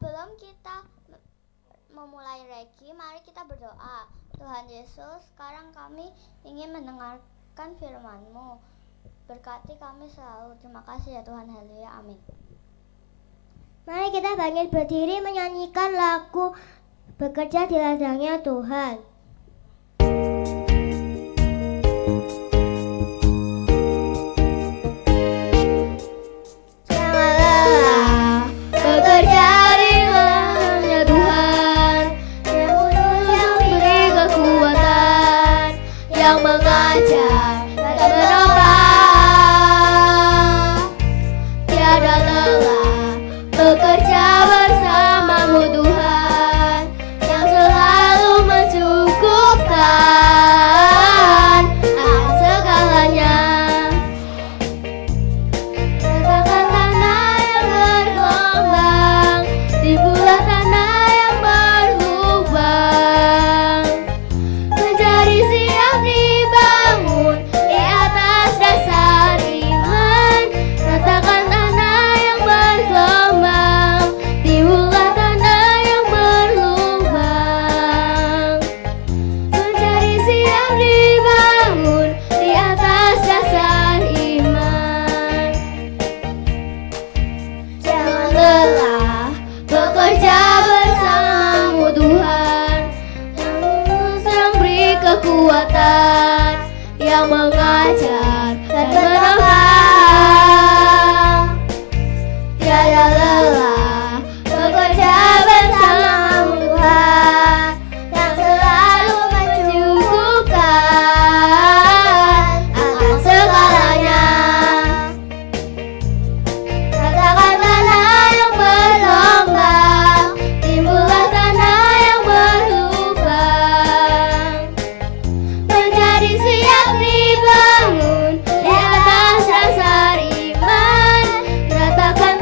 Sebelum kita memulai regi, mari kita berdoa. Tuhan Yesus, sekarang kami ingin mendengarkan firman-Mu. Berkati kami selalu. Terima kasih ya Tuhan. Haleluya. Amin. Mari kita bangkit berdiri menyanyikan lagu Bekerja di Ladangnya Tuhan. Kekuatan yang mengajar dan menopang, tiada lelah bekerja bersamamu Tuhan, yang selalu mencukupkan akan segalanya. Katakan tanah yang bergelombang, timbullah tanah yang berlubang, menjadi siap dibangun di atas dasar iman. Ratakan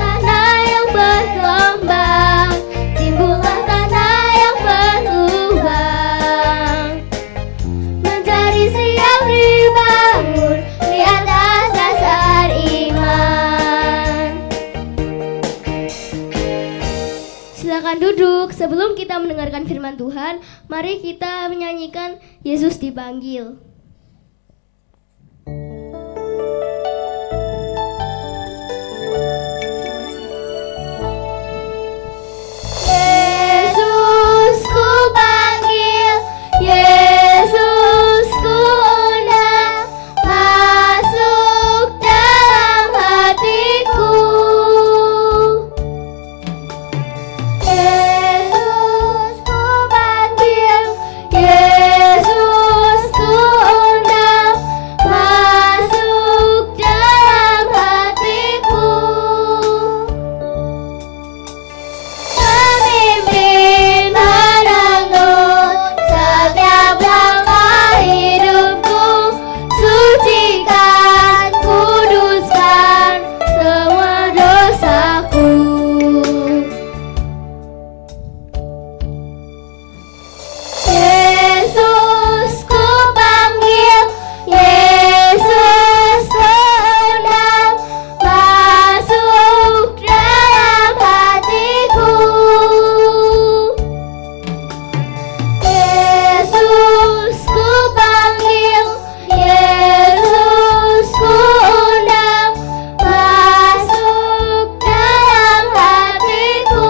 tanah yang bergelombang, timbullah tanah yang berlubang, menjadi siap dibangun di atas dasar iman. Silakan duduk. Sebelum kita mendengarkan firman Tuhan, mari kita menyanyikan Yesus dipanggil. Yesus ku panggil, Yesus ku undang, masuk dalam hatiku. Yesus ku panggil, Yesus ku undang, masuk dalam hatiku. Memimpin menuntun setiap langkah hidupku, sucikan, kuduskan semua dosaku. Yesus ku panggil, Yesus ku undang, masuk dalam hatiku. Yesus ku panggil, Yesus ku undang, masuk dalam hatiku.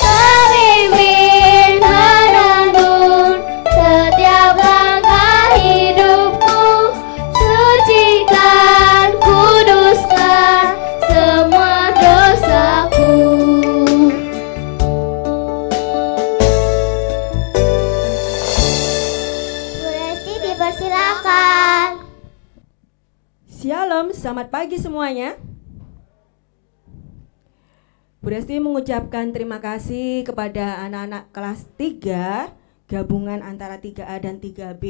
Memimpin menuntun setiap langkah hidupku, sucikan, kuduskan semua dosaku. Bu Resti dipersilakan. Shalom, selamat pagi semuanya. Bu Resti mengucapkan terima kasih kepada anak-anak kelas 3, gabungan antara 3A dan 3B.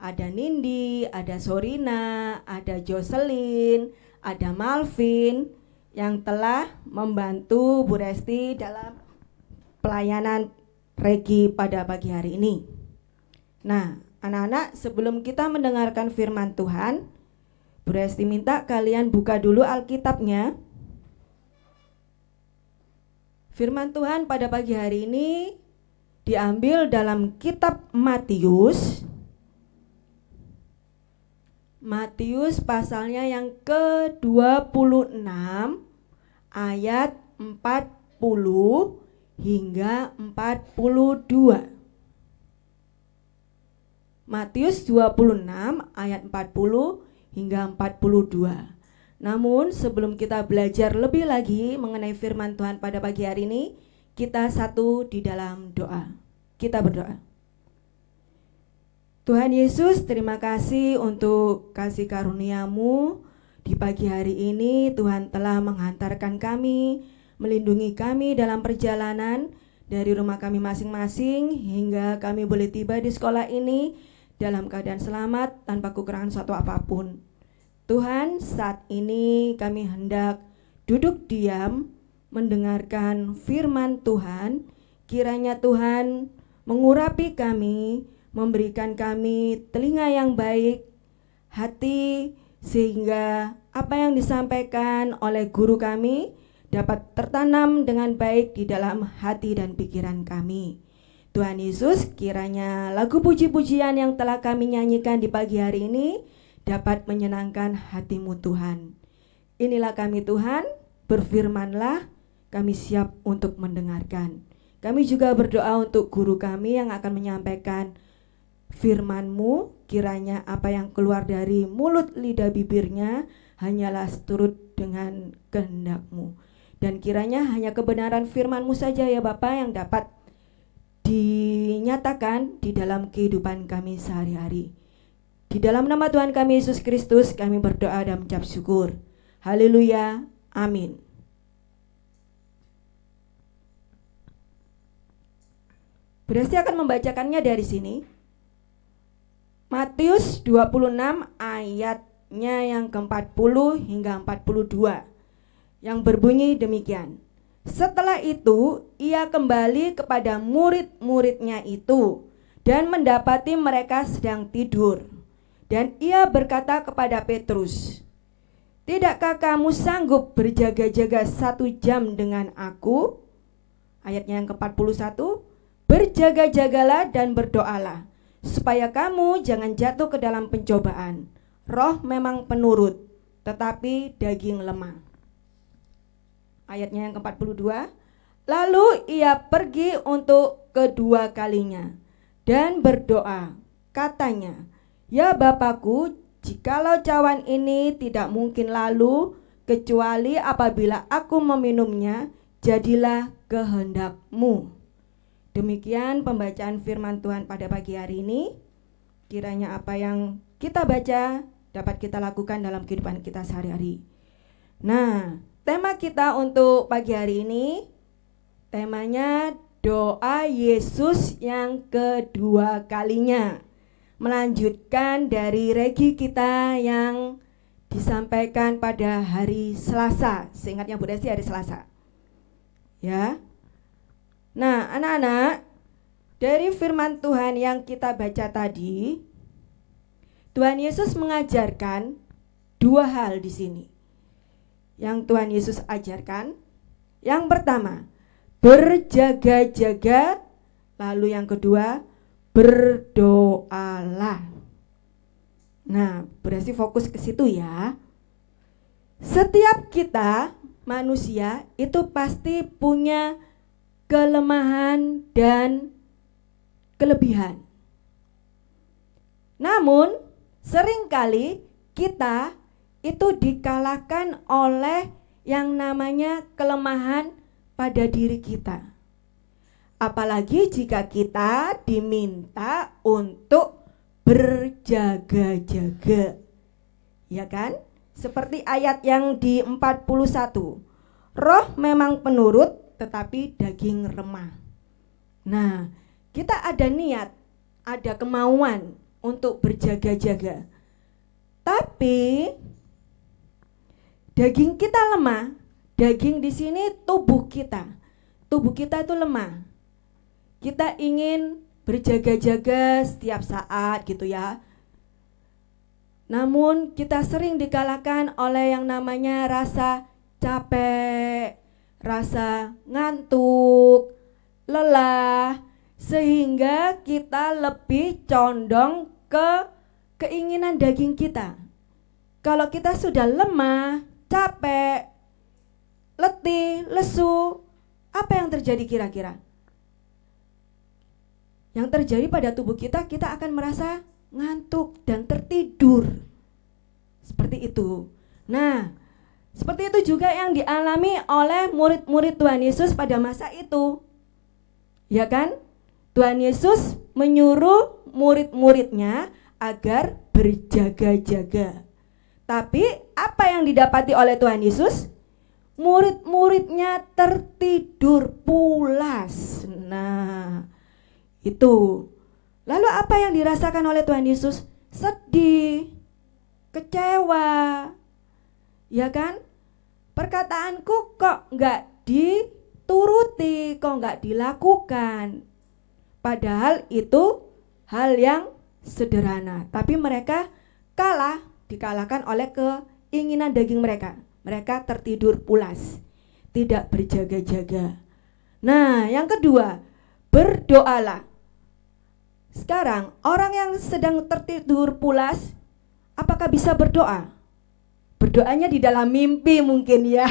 Ada Nindi, ada Sorina, ada Jocelyn, ada Malvin yang telah membantu Bu Resti dalam pelayanan regi pada pagi hari ini. Nah, anak-anak, sebelum kita mendengarkan firman Tuhan, Bu Resti minta kalian buka dulu Alkitabnya Firman Tuhan pada pagi hari ini diambil dalam kitab Matius. Matius pasalnya yang ke-26 ayat 40 hingga 42. Matius 26 ayat 40 hingga 42. Namun sebelum kita belajar lebih lagi mengenai firman Tuhan pada pagi hari ini, kita satu di dalam doa. Kita berdoa. Tuhan Yesus, terima kasih untuk kasih karunia-Mu. Di pagi hari ini Tuhan telah menghantarkan kami, melindungi kami dalam perjalanan dari rumah kami masing-masing hingga kami boleh tiba di sekolah ini dalam keadaan selamat tanpa kekurangan suatu apapun. Tuhan, saat ini kami hendak duduk diam mendengarkan firman Tuhan. Kiranya Tuhan mengurapi kami, memberikan kami telinga yang baik, hati, sehingga apa yang disampaikan oleh guru kami dapat tertanam dengan baik di dalam hati dan pikiran kami. Tuhan Yesus, kiranya lagu puji-pujian yang telah kami nyanyikan di pagi hari ini dapat menyenangkan hati-Mu Tuhan. Inilah kami Tuhan, berfirman-Lah, kami siap untuk mendengarkan. Kami juga berdoa untuk guru kami yang akan menyampaikan firman-Mu, kiranya apa yang keluar dari mulut lidah bibirnya hanyalah seturut dengan kehendak-Mu. Dan kiranya hanya kebenaran firman-Mu saja ya Bapa yang dapat dinyatakan di dalam kehidupan kami sehari-hari. Di dalam nama Tuhan kami Yesus Kristus kami berdoa dan mengucap syukur. Haleluya. Amin. Berarti akan membacakannya dari sini. Matius 26 ayatnya yang ke-40 hingga 42. Yang berbunyi demikian. Setelah itu ia kembali kepada murid-muridnya itu dan mendapati mereka sedang tidur. Dan ia berkata kepada Petrus, "Tidakkah kamu sanggup berjaga-jaga 1 jam dengan aku?" Ayatnya yang ke-41, "Berjaga-jagalah dan berdoalah, supaya kamu jangan jatuh ke dalam pencobaan. Roh memang penurut, tetapi daging lemah." Ayatnya yang ke-42, "Lalu ia pergi untuk kedua kalinya dan berdoa, katanya, 'Ya Bapakku, jikalau cawan ini tidak mungkin lalu, kecuali apabila aku meminumnya, jadilah kehendak-Mu.'" Demikian pembacaan firman Tuhan pada pagi hari ini. Kiranya apa yang kita baca dapat kita lakukan dalam kehidupan kita sehari-hari. Nah, tema kita untuk pagi hari ini, temanya doa Yesus yang kedua kalinya. Melanjutkan dari regi kita yang disampaikan pada hari Selasa. Seingatnya Bu Desi hari Selasa. Ya. Nah, anak-anak, dari firman Tuhan yang kita baca tadi, Tuhan Yesus mengajarkan 2 hal di sini. Yang Tuhan Yesus ajarkan, yang pertama, berjaga-jaga, lalu yang kedua, berdoalah. Nah, berarti fokus ke situ ya. Setiap kita manusia itu pasti punya kelemahan dan kelebihan. Namun, seringkali kita itu dikalahkan oleh yang namanya kelemahan pada diri kita. Apalagi jika kita diminta untuk berjaga-jaga. Ya kan? Seperti ayat yang di 41. Roh memang penurut, tetapi daging remah. Nah, kita ada niat, ada kemauan untuk berjaga-jaga. Tapi daging kita lemah. Daging di sini tubuh kita. Tubuh kita itu lemah. Kita ingin berjaga-jaga setiap saat gitu ya. Namun kita sering dikalahkan oleh yang namanya rasa capek, rasa ngantuk, lelah, sehingga kita lebih condong ke keinginan daging kita. Kalau kita sudah lemah, capek, letih, lesu, apa yang terjadi kira-kira? Yang terjadi pada tubuh kita, kita akan merasa ngantuk dan tertidur. Seperti itu. Nah, seperti itu juga yang dialami oleh murid-murid Tuhan Yesus pada masa itu. Ya kan? Tuhan Yesus menyuruh murid-muridnya agar berjaga-jaga. Tapi apa yang didapati oleh Tuhan Yesus? Murid-muridnya tertidur pulas. Nah, itu. Lalu apa yang dirasakan oleh Tuhan Yesus? Sedih, kecewa. Ya kan? Perkataanku kok enggak dituruti, kok enggak dilakukan. Padahal itu hal yang sederhana, tapi mereka dikalahkan oleh keinginan daging mereka. Mereka tertidur pulas, tidak berjaga-jaga. Nah, yang kedua, berdoalah. Sekarang orang yang sedang tertidur pulas, apakah bisa berdoa? Berdoanya di dalam mimpi mungkin ya.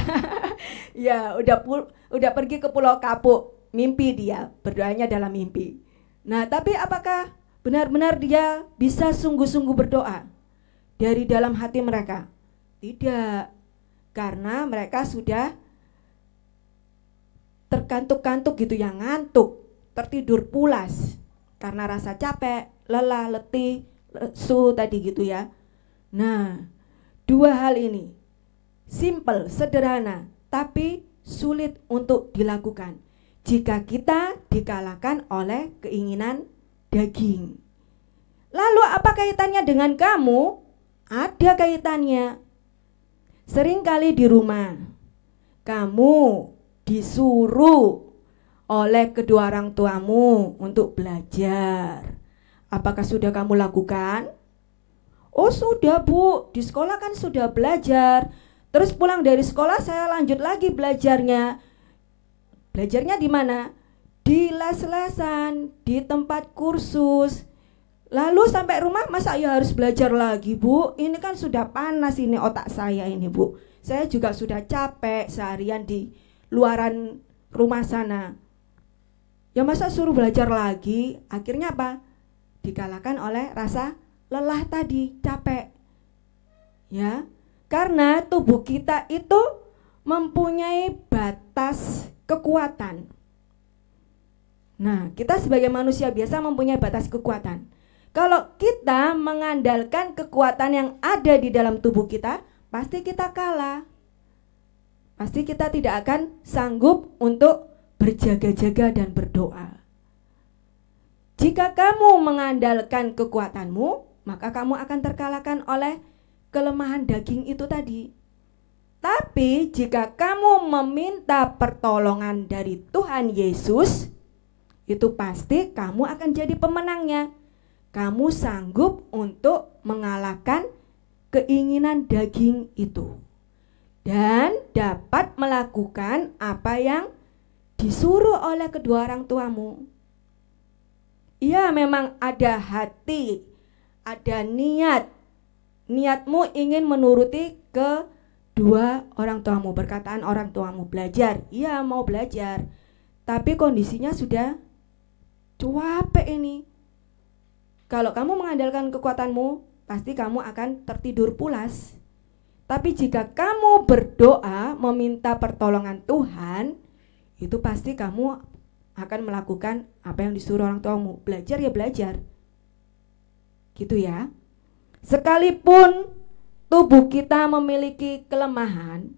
Ya, udah pergi ke Pulau Kapuk, mimpi dia, berdoanya dalam mimpi. Nah, tapi apakah benar-benar dia bisa sungguh-sungguh berdoa dari dalam hati mereka? Tidak, karena mereka sudah terkantuk-kantuk gitu ya, ngantuk, tertidur pulas karena rasa capek, lelah, letih, lesu tadi gitu ya. Nah, dua hal ini simple, sederhana, tapi sulit untuk dilakukan jika kita dikalahkan oleh keinginan daging. Lalu apa kaitannya dengan kamu? Ada kaitannya. Seringkali di rumah kamu disuruh oleh kedua orang tuamu untuk belajar. Apakah sudah kamu lakukan? Oh sudah Bu, di sekolah kan sudah belajar. Terus pulang dari sekolah saya lanjut lagi belajarnya. Belajarnya di mana? Di les-lesan, di tempat kursus. Lalu sampai rumah masa ya harus belajar lagi Bu? Ini kan sudah panas ini otak saya ini Bu. Saya juga sudah capek seharian di luaran rumah sana. Ya masa suruh belajar lagi? Akhirnya apa? Dikalahkan oleh rasa lelah tadi, capek. Ya, karena tubuh kita itu mempunyai batas kekuatan. Nah, kita sebagai manusia biasa mempunyai batas kekuatan. Kalau kita mengandalkan kekuatan yang ada di dalam tubuh kita, pasti kita kalah. Pasti kita tidak akan sanggup untuk berjaga-jaga dan berdoa. Jika kamu mengandalkan kekuatanmu, maka kamu akan terkalahkan oleh kelemahan daging itu tadi. Tapi jika kamu meminta pertolongan dari Tuhan Yesus, itu pasti kamu akan jadi pemenangnya. Kamu sanggup untuk mengalahkan keinginan daging itu dan dapat melakukan apa yang disuruh oleh kedua orang tuamu. Iya, memang ada hati, ada niat. Niatmu ingin menuruti kedua orang tuamu, perkataan orang tuamu, belajar. Iya, mau belajar. Tapi kondisinya sudah capek ini. Kalau kamu mengandalkan kekuatanmu, pasti kamu akan tertidur pulas. Tapi jika kamu berdoa meminta pertolongan Tuhan, itu pasti kamu akan melakukan apa yang disuruh orang tuamu. Belajar ya belajar. Gitu ya. Sekalipun tubuh kita memiliki kelemahan,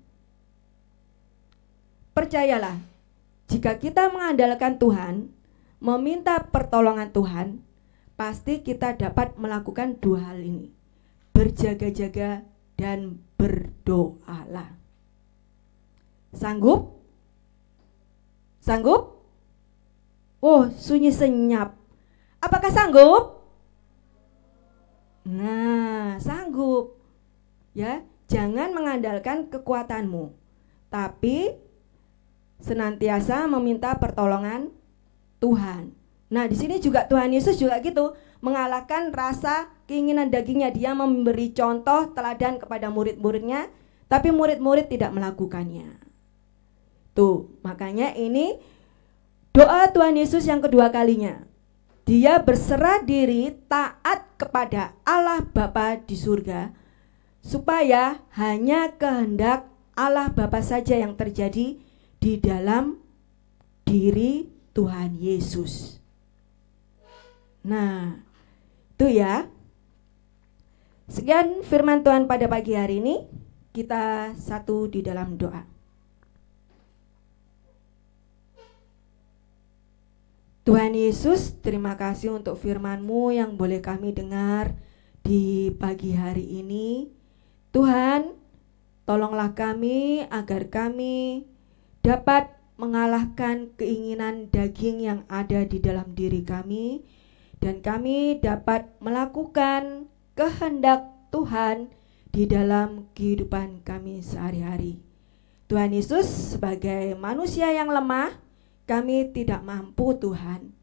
percayalah, jika kita mengandalkan Tuhan, meminta pertolongan Tuhan, pasti kita dapat melakukan dua hal ini. Berjaga-jaga dan berdoalah. Sanggup? Sanggup? Oh, sunyi senyap. Apakah sanggup? Nah, sanggup. Ya, jangan mengandalkan kekuatanmu, tapi senantiasa meminta pertolongan Tuhan. Nah, di sini juga Tuhan Yesus juga gitu, mengalahkan rasa keinginan dagingnya. Dia memberi contoh teladan kepada murid-muridnya, tapi murid-murid tidak melakukannya. Tuh, makanya ini doa Tuhan Yesus yang kedua kalinya. Dia berserah diri taat kepada Allah Bapa di surga, supaya hanya kehendak Allah Bapa saja yang terjadi di dalam diri Tuhan Yesus. Nah, itu ya. Sekian firman Tuhan pada pagi hari ini. Kita satu di dalam doa. Tuhan Yesus, terima kasih untuk firman-Mu yang boleh kami dengar di pagi hari ini. Tuhan, tolonglah kami agar kami dapat mengalahkan keinginan daging yang ada di dalam diri kami, dan kami dapat melakukan kehendak Tuhan di dalam kehidupan kami sehari-hari. Tuhan Yesus, sebagai manusia yang lemah, kami tidak mampu Tuhan,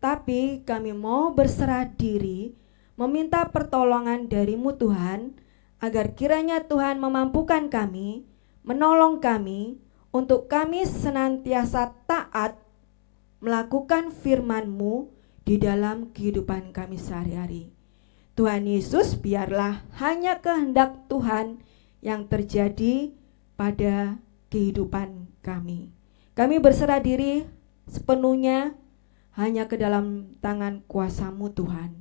tapi kami mau berserah diri, meminta pertolongan dari-Mu Tuhan, agar kiranya Tuhan memampukan kami, menolong kami, untuk kami senantiasa taat melakukan firman-Mu di dalam kehidupan kami sehari-hari. Tuhan Yesus, biarlah hanya kehendak Tuhan yang terjadi pada kehidupan kami. Kami berserah diri sepenuhnya hanya ke dalam tangan kuasa-Mu Tuhan.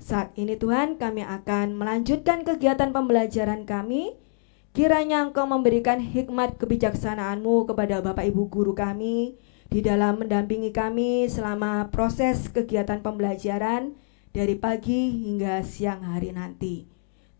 Saat ini Tuhan, kami akan melanjutkan kegiatan pembelajaran kami. Kiranya Engkau memberikan hikmat kebijaksanaan-Mu kepada Bapak Ibu guru kami di dalam mendampingi kami selama proses kegiatan pembelajaran dari pagi hingga siang hari nanti.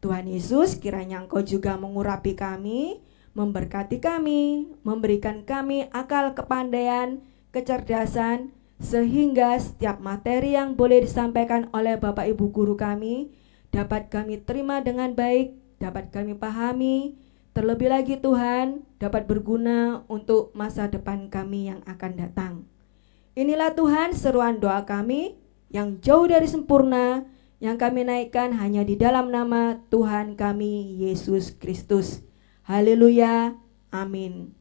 Tuhan Yesus, kiranya Engkau juga mengurapi kami, memberkati kami, memberikan kami akal kepandaian, kecerdasan, sehingga setiap materi yang boleh disampaikan oleh Bapak Ibu guru kami dapat kami terima dengan baik, dapat kami pahami, terlebih lagi Tuhan dapat berguna untuk masa depan kami yang akan datang. Inilah Tuhan seruan doa kami yang jauh dari sempurna, yang kami naikkan hanya di dalam nama Tuhan kami Yesus Kristus. Haleluya, amin.